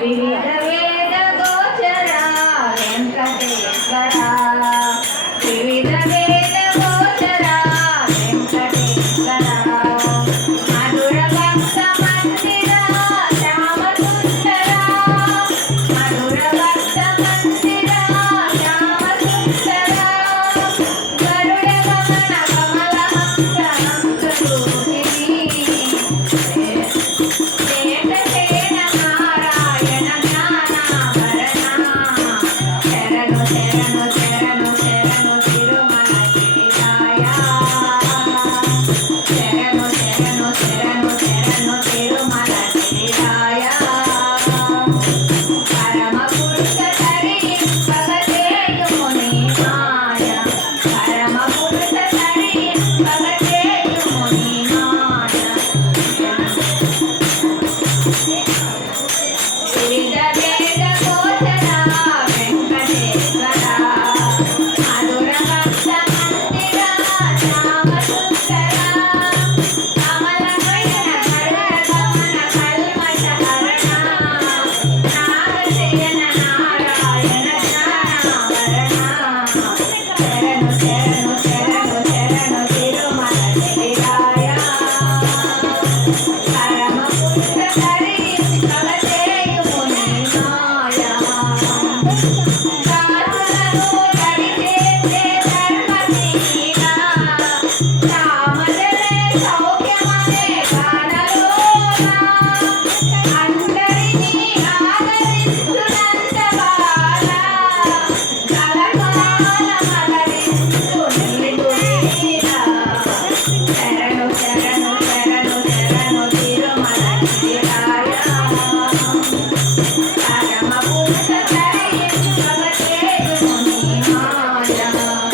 వివిధ వేద గోచర వెంకటేశ్వర వివిధ వేద గోచర వెంకటేశ్వర మధుర భక్త మందిర శ్యామ సుందర మధుర భక్త మందిర శ్యామ సుందర గరుడ గమన I'm gonna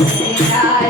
Yeah.